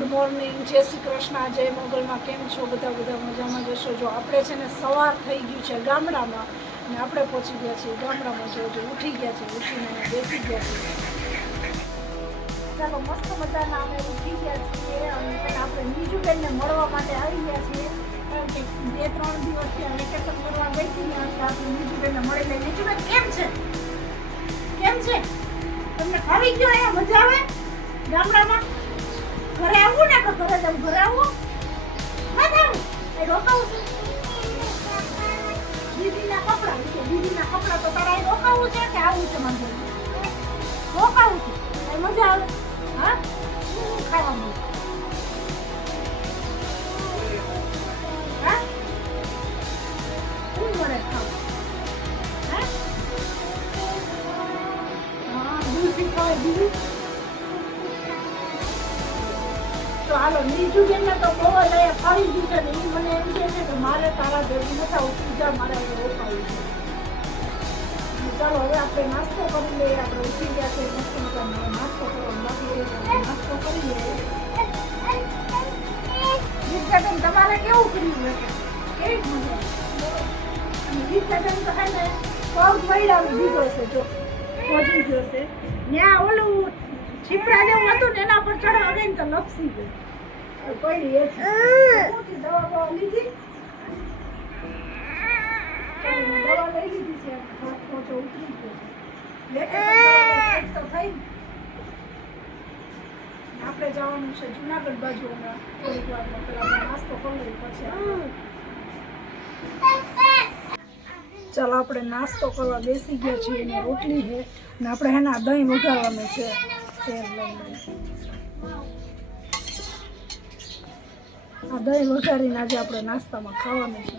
Good morning, જય શ્રી કૃષ્ણ, જય મોગલમાં. કેમ છો બધા મજામાં જશો? જો આપણે છે ને સવાર થઈ ગયું છે ગામડામાં અને આપણે પહોંચી ગયા છીએ ગામડામાં. જો ઉઠી ગયા છે, ઉઠીને બેસી ગયા છીએ. ચાલો મસ્ત મજાના અમે ઉઠી ગયા છીએ અને છે ને આપણે નીજુબેનને મળવા માટે આવી ગયા છીએ. કારણ કે 2-3 દિવસ ત્યાં વેકેશન કરવા ગઈ હતી ને એટલે આપણે નીજુબેનને મળી લઈએ. નીજુબેન કેમ છે? કેમ છે? તમને ફાવી ગયો? અહીંયા મજા આવે ગામડામાં? ઘરે આવું ને કે ઘરે જવું? ઘરે આવું ના એ રોકાવું છે. દીદીના કપડાં તો તારા અહીં રોકાવું છે કે આવું છે? મને રોકાવું છે. મજા આવે? હા, ખાવાનું હા શું મળે ખાવું? હા દૂધ ખાવાય દીદી. તો હાલો, નીજુબેનને તો બહુ જ ફાવી ગયું છે ને એ મને એમ કહે છે કે મારે તારા ભેગું નથી આવું, પૂજા મારે રોકાવું છે. ચાલો હવે આપણે નાસ્તો કરી લઈએ. આપણે ઉઠી ગયા છે, મસ્ત મજાનો નાસ્તો કરવાનો બાકી નાસ્તો કરી લઈએ. ગીતગાન તમારે કેવું કર્યું? કેવી મજા? અને ગીતગાન તો હે ને પગ વૈડાવી દીધો છે. જો પહોંચી ગયો છે ત્યાં ઓલું છીપડા જેવું હતું ને એના પર ચડવા ગઈ ને તો લપસી ગઈ. પડી એ દવા લીધી, દવા લઈ લીધી છે. પહોંચો ઉતરી ગયો તો થઈ. આપણે જવાનું છે જુનાગઢ બાજુ. હમણાં થોડીક વારમાં પેલા નાસ્તો કરી લઈએ પછી. ચાલો આપણે નાસ્તો કરવા બેસી ગયા છીએ ને રોટલી છે ને આપણે હેના દહીં વઘારવાનું છે. તેલ લઈ આ દહીં વઘારીને આજે આપણે નાસ્તામાં ખાવાનું છે.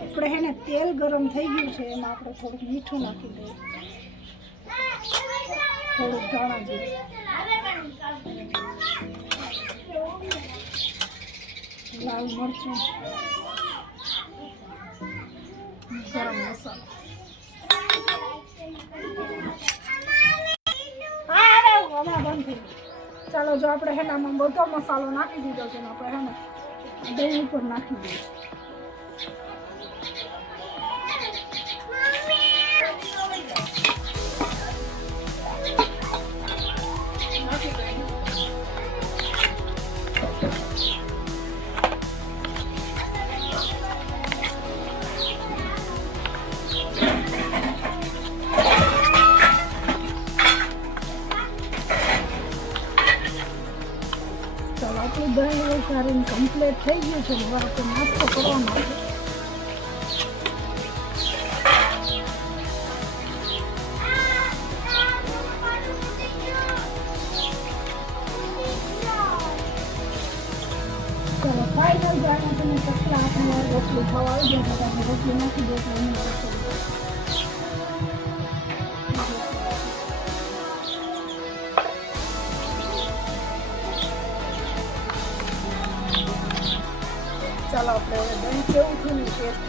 આપણે હેને તેલ ગરમ થઈ ગયું છે એમાં આપણે થોડુંક મીઠું નાખી દઈએ, થોડુંક ધાણા જીરું, લાલ મરચું, ગરમ મસાલો. બંધ થઈ. ચાલો જો આપણે હેનામાં બધો મસાલો નાખી દીધો છે ને આપણે હેને દહીં ઉપર નાખી દઈએ. આપણું દહીં વઘારીને કમ્પ્લીટ થઈ ગયું છે. હવે આપણે નાસ્તો કરવાનો છે. ચાલો ફાઈનલ જાણે છે ને ચકલા હાથમાં રોટલી ખાવા આવી ગયા હતા. રોટલી નાખી દો તો એની ચાલો આપણે હવે દહીં કેવું થયું ને ટેસ્ટ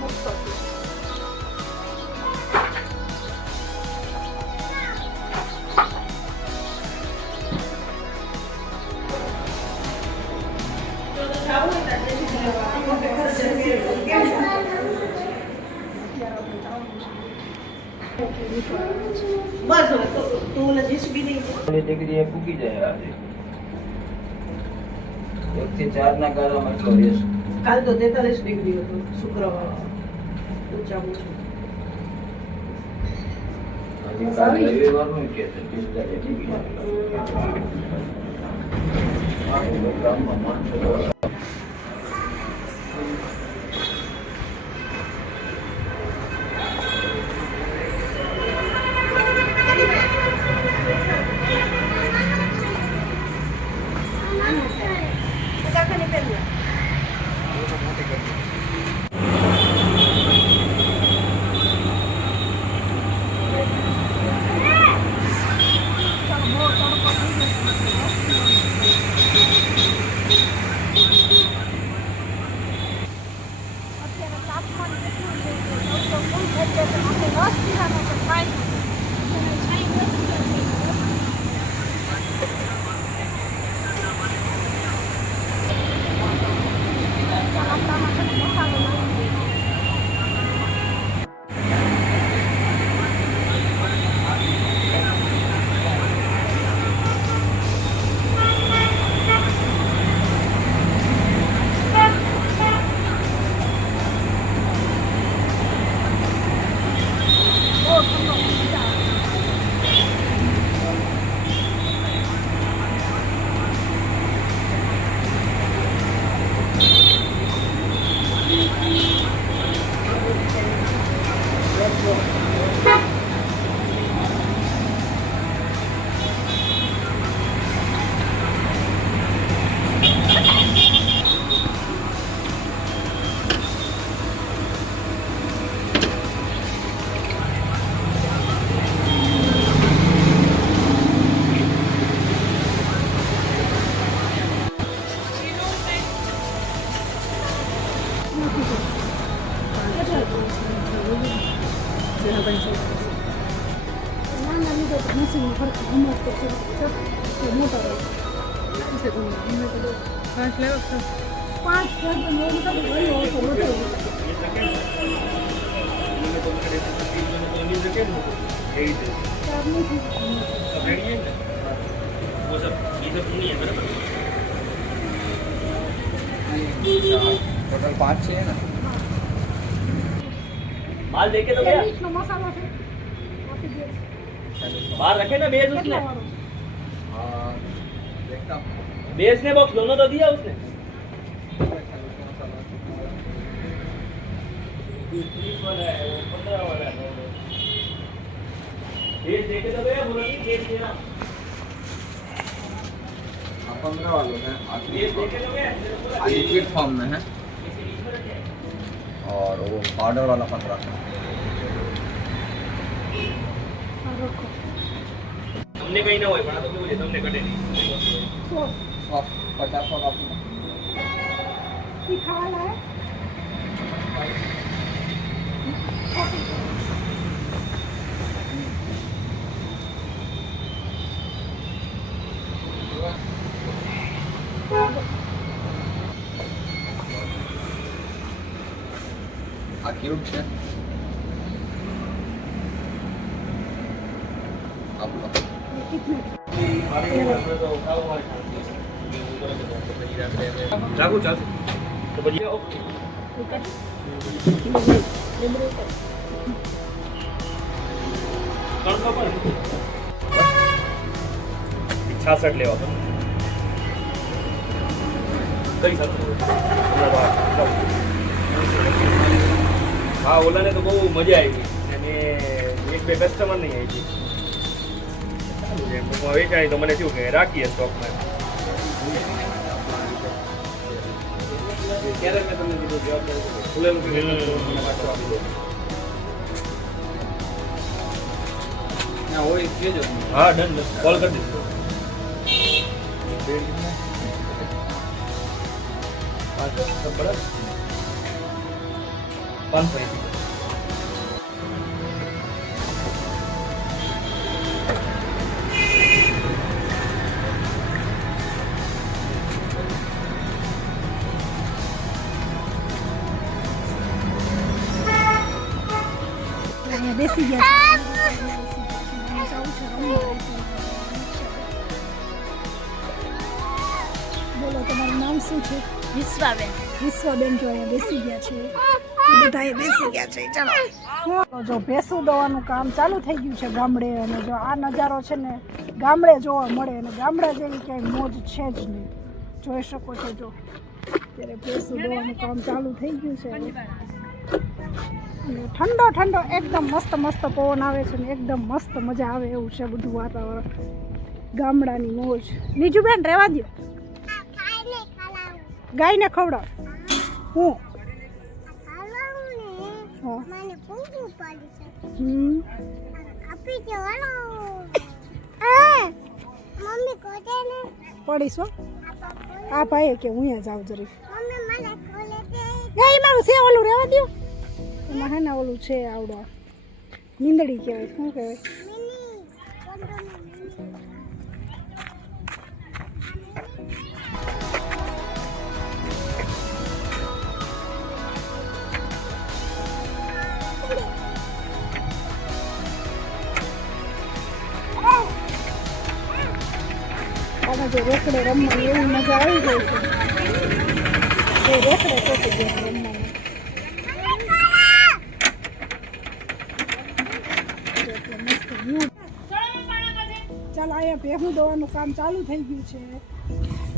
મસ્ત બસ તું જીસબી નહીં ડિગ્રી પૂકી જાય આજે 1 થી 4 ના ગાળામાં એટલો રહેશે. કાલ તો 43 ડિગ્રી હતું શુક્રવાર. ઊંચા ઊંચું હજી કાલ રવિવારનું કે છે 45 ડિગ્રી. ગામમાં માણસો નથી તો કેટલા નાના લીધો તો મશીનમાં ફરક હમણાં તો મોટા રહે 5 લેવો છે 5 ઘર તો ગયો હતો મોટો टोटल 5 चाहिए ना माल देखे तो क्या સેન્ડવિચનો મસાલો છે આપી દે बाहर रखे ना बेस उसने કેટલા વાળો हाँ देखता हूँ बेस ने बॉक्स दोनों तो दिया उसने बेस देखे तो गया बोला नहीं बेस देना 15 वालों है बेस देखे तो गया लिक्विड फॉर्म में है और वो पाउडर वाला 15 है આ રાખો हमने कहीं ना होए पण आ तो केવું છે તમને કટે નહીં સોસ 50 वाला आपको ઈ ખાવાના હે आ क्यूब है आप लो કિતને लागू ચાલશે તો પછી ત્રણસો પર 66 લેવા પણ કરી શકતો હા ઓલાને તો બહુ મજા આવી અને એક બે કસ્ટમર નહીં આવી સારું છે હું વેચાણી તો મને થયું કે રાખીએ સ્ટોકમાં ક્યારે મેં તમને કીધું જવાબદારી ખુલેલું કે પાછો આપી દો ना वो इसलिए जो હા ડન કોલ કરી દીધું 500 અહીંયા બેસી ગયા છે બોલો તમારું નામ શું છે વિશ્વાબેન વિશ્વાબેન જો અહીંયા બેસી ગયા છે બધા અહીંયા બેસી ગયા છે ચાલો જો ભેંસું દવાનું કામ ચાલુ થઈ ગયું છે ગામડે અને જો આ નજારો છે ને ગામડે જોવા મળે અને ગામડા જેવી ક્યાંય મોજ છે જ નહીં જોઈ શકો છો જો ત્યારે ભેંસું દવાનું કામ ચાલુ થઈ ગયું છે અને ઠંડો ઠંડો એકદમ મસ્ત મસ્ત પવન આવે છે ને એકદમ મસ્ત મજા આવે એવું છે બધું વાતાવરણ ગામડાની મોજ બીજું બેન રહેવા દો ગાયને ખવડાવ હું હા પડીશ હો આ ભાઈ કે હું અહીંયા જાઉં જરી મારું છે ઓલું રહેવા દો એમાં હે ને ઓલું છે આવડો નીંદડી કહેવાય શું કહેવાય આમાં જો રેખડે રમવાની એવી મજા આવી ગઈ છે એ રેખડે ચોટી ગયા છે રમવાની ચાલો અહીંયા ભેહું દવાનું કામ ચાલુ થઈ ગયું છે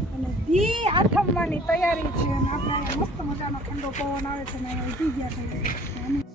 અને દી આઠમવાની તૈયારી છે અને આપણે અહીંયા મસ્ત મજાનો ઠંડો પવન આવે છે ને અહીંયા ઉભી ગયા છે